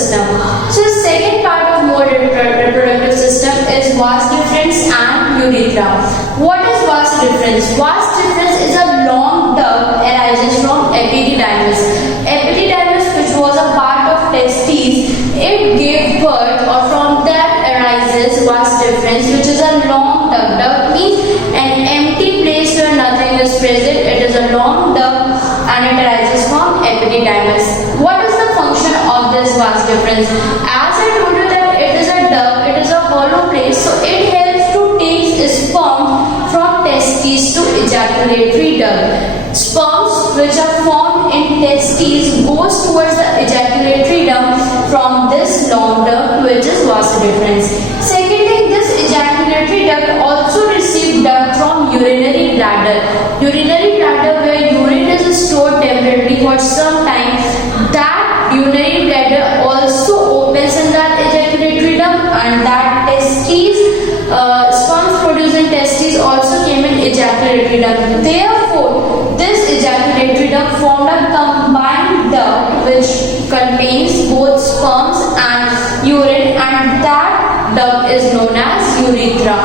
system. So second part of male reproductive system is vas deferens and urethra. What is vas deferens? Vas deferens is a long duct arises from epididymis. Epididymis, which was a part of testes, it gave birth, or from that arises vas deferens, which is a long duct. Duct means an empty place where nothing is present. It is a long duct and it arises from epididymis. What is the function of this vas deferens? As I told you that it is a duct, it is a hollow place, so it helps to take sperm from testes to ejaculatory duct. Sperms which are formed in testes goes towards the ejaculatory duct from this long duct, which is vas deferens. Second thing, this ejaculatory duct also receives duct from urinary bladder. Urinary bladder, where urine is stored temporarily for some time, that urinary bladder also opens in that ejaculatory duct, and that testes, sperms produced in testes also came in ejaculatory duct. Therefore, this ejaculatory duct formed a combined duct which contains both sperms and urine, and that duct is known as urethra.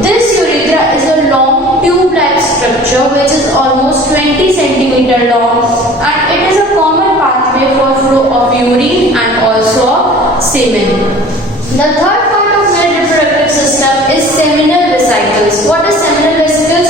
This urethra is a long tube-like structure which is almost 20 cm long, and it is a common pathway for flow of urine and also of semen. The third part of male reproductive system is seminal vesicles. What is seminal vesicles?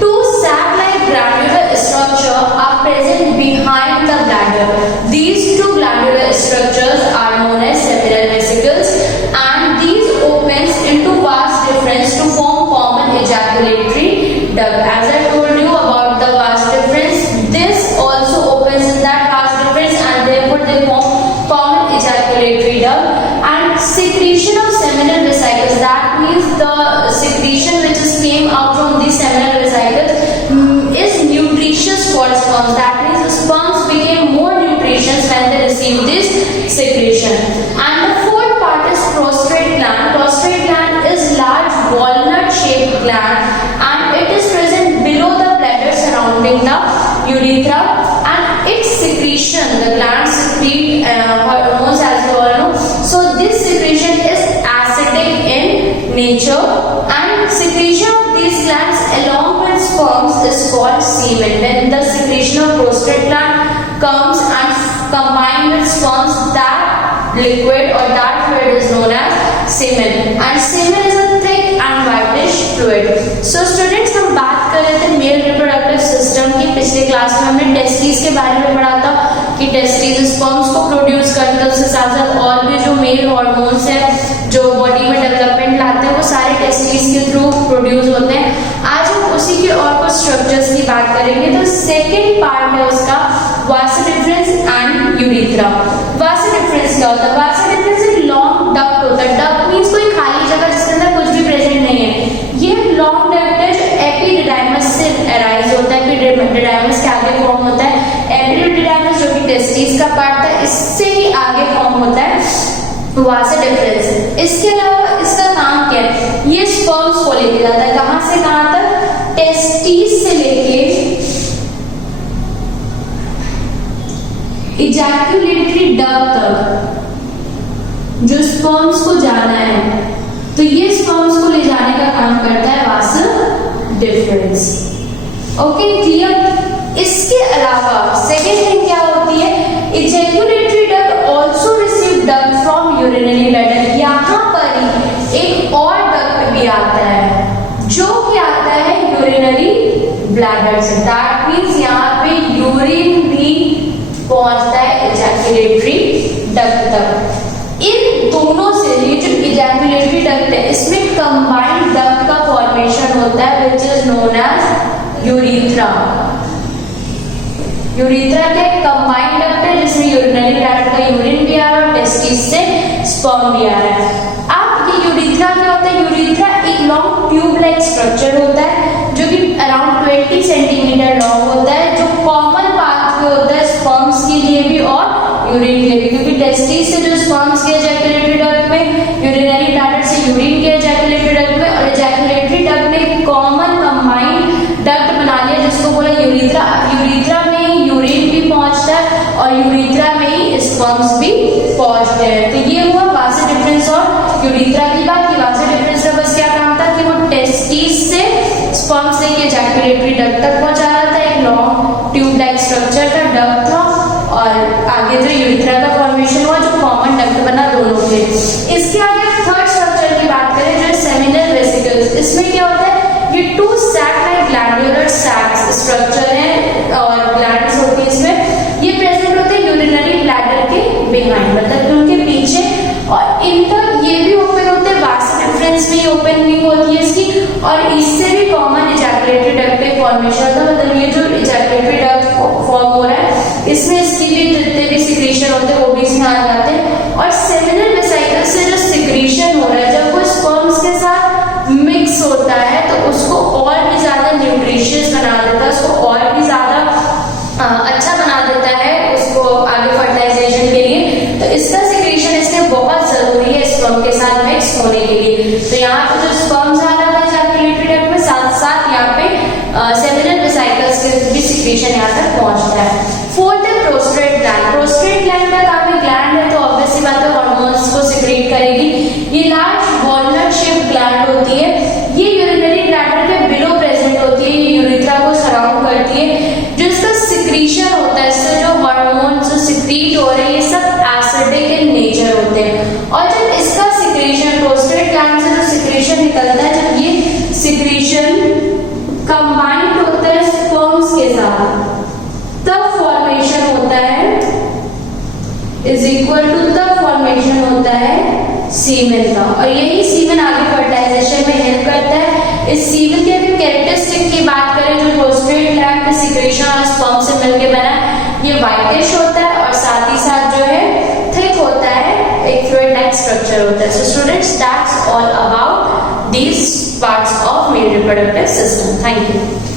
Two sac-like glandular structures are present behind the bladder. These two glandular structures are known as seminal vesicles, and these opens into vas deferens to form common ejaculatory duct. As I told you about the vas deferens, this also opens in that vas deferens, and therefore they form common ejaculatory duct. And secretion of seminal vesicles, that means the secretion which is came out from these seminal vesicles is nutritious for sperms. That means the sperms became more nutritious when they receive this secretion. And the fourth part is prostrate gland. Prostrate gland is large walnut-shaped gland, and it is present below the bladder surrounding the urethra. And its secretion, the gland secrete hormones, as you all know. So this secretion is acidic in nature, and secretion of these glands along with sperms is called semen. When the secretion of prostate gland comes and combined with sperms, that liquid or that fluid is known as semen. And semen is a thick and whitish fluid. So students, हम बात कर रहे थे male reproductive system की. पिछले class में हमने testis के बारे में पढ़ा था कि टेस्टिस स्पर्म्स को प्रोड्यूस करते हैं, उसके साथ साथ और भी जो मेल हार्मोन्स हैं जो बॉडी में डेवलपमेंट लाते हैं वो सारे टेस्टिस के थ्रू प्रोड्यूस होते हैं. आज हम उसी के और कुछ स्ट्रक्चर्स की बात करेंगे. तो सेकेंड पार्ट है उसका vas deferens and urethra. vas deferens क्या होता है? vas deferens एक लॉन्ग डक्ट होता है. डक्ट मीन्स कोई खाली जगह जिसके अंदर कुछ भी प्रेजेंट नहीं है. ये लॉन्ग डक्ट है जो एपिडिडाइमस से अराइज होता है. एपिडिडाइमस के आगे फॉर्म होता है. एपिडिडाइमस जो कि टेस्टिस का पार्ट था, इससे ही आगे फॉर्म होता है vas deferens. इसके अलावा इसका काम क्या है? ये स्पर्म्स को लेके जाता है. कहां से कहां तक? टेस्टिस से लेके इजैक्यूलेटरी डक्ट तक जो स्पर्म्स को जाना है, तो ये स्पर्म्स को ले जाने का काम करता है vas deferens. Okay, clear? इसके अलावा सेकेंड थिंग क्या होती है? Ejaculatory duct also receive duct from urinary bladder. यहाँ पर ही एक और डक्ट भी आता है जो कि आता है यूरिनरी ब्लैडर से. दैट मींस यहाँ पे यूरिन भी पहुंचता है इजैक्यूलेटरी डक्ट तक. इन दोनों से ये जो इजैक्यूलेटरी डक्ट है, इसमें कंबाइंड डक्ट का फॉर्मेशन होता है which is known as urethra. Urethra के कंबाइंड डक्ट है जिसमें यूरिनरी ब्लैडर का यूरिन भी आ रहा है और टेस्टिस से स्पर्म भी आ रहा है. अब ये यूरेथ्रा क्या होता है? यूरेथ्रा एक लॉन्ग ट्यूब लाइक स्ट्रक्चर होता है जो कि अराउंड 20 सेंटीमीटर लॉन्ग होता है, जो कॉमन पाथवे होता है स्पर्म्स के लिए भी और यूरिन के लिए, क्योंकि टेस्टिस से जो स्पर्म्स के इजैक्यूलेटरी डक्ट में, यूरिनरी ब्लैडर से यूरिन के इजैक्यूलेटरी डक्ट में, और इजैक्यूलेटरी डक्ट ने कॉमन कंबाइंड डक्ट बना लिया जिसको बोला यूरेथ्रा. यूरेथ्रा में यूरिन भी पहुंचता है और यूरेथ्रा में ही स्पर्म्स भी पहुंचता जाते हैं। तो ये हुआ वास डिफरेंस और यूरिथ्रा की बात। कि वास डिफरेंस का बस क्या काम था कि वो टेस्टिस से स्पर्म से एजैकुलेटरी डक्ट तक पहुंचा रहा था। एक लॉन्ग ट्यूब लाइक स्ट्रक्चर का डक्ट था और आगे जो यूरिथ्रा का फॉर्मेशन हुआ जो कॉमन डक्ट बना दोनों के। इसके आगे थर्ड स्ट्रक्चर की बात करें जो सेमिनल वेसिकल्स। इसमें क्या होता है, ये two sac like glandular sacs structure है और ग्लैंड्स होती है इसमें। ये प्रेजेंट होते हैं यूरिनरी ब्लैडर के बिहाइंड, मतलब उनके पीछे, और इनका ये भी ओपन होते हैं। वास डिफरेंस में ओपनिंग होती है इसकी, और इससे भी कॉमन इजैकुलेटरी डक्ट का फॉर्मेशन होता है। मतलब ये जो इजैकुलेटरी डक्ट फॉर्म हो रहा है इसमें इसकी भी जितने भी सिक्रीशन होते हैं वो भी इसमें आ जाते हैं। और सेमिनल वेसिकल से जो सिक्रीशन हो रहा है जब वो स्पर्म्स के साथ मिक्स होता है तो उसको और भी ज्यादा न्यूट्रिशियस बना देता है, उसको और भी ज्यादा अच्छा बना देता है उसको आगे फर्टिलाइजेशन के लिए। तो इसका सिक्रीशन इसमें बहुत जरूरी है स्पर्म के साथ मिक्स होने के लिए। तो यहाँ पे जो स्पर्म्स आ रहा है इजैकुलेटरी डक्ट में, साथ साथ यहाँ पे सेमिनल वेसिकल्स के भी सिक्रीशन यहाँ तक पहुंचता है। फोर्थ है प्रोस्टेट ग्लैंड। प्रोस्टेट ग्लैंड का काम है, ग्लैंड है तो ऑब्वियस सी बात है हार्मोन्स को सिक्रीट करेगी। ये लार्ज वॉलनट शेप्ड ग्लैंड होती है। ये यूरिनरी ब्लैडर के बिलो प्रेजेंट होती है, ये यूरिथ्रा को सराउंड करती है। जो इसका सिक्रीशन होता है, इससे जो हार्मोन्स सिक्रीट हो रहे हैं ये सब एसिडिक इन नेचर होते हैं। और जब इसका सिक्रीशन प्रोस्टेट ग्लैंड से जो सिक्रीशन निकलता है, जब ये सिक्रीशन कंबाइंड होता है स्पर्म्स के साथ तब फॉर्मेशन होता है इज इक्वल टू तब फॉर्मेशन होता है सीमेन का। और यही सीमेन आगे फर्टिलाइजेशन में हेल्प करता है। इस सीमेन के भी कैरेक्टरिस्टिक की बात करें जो प्रोस्टेट ग्लैंड के सिक्रीशन और स्पर्म से मिलकर बना है, ये व्हाइटिश होता है और साथ ही साथ जो है थिक होता है, एक फ्लूइड लाइक स्ट्रक्चर होता है। So students that's all about these parts of male reproductive system. Thank you.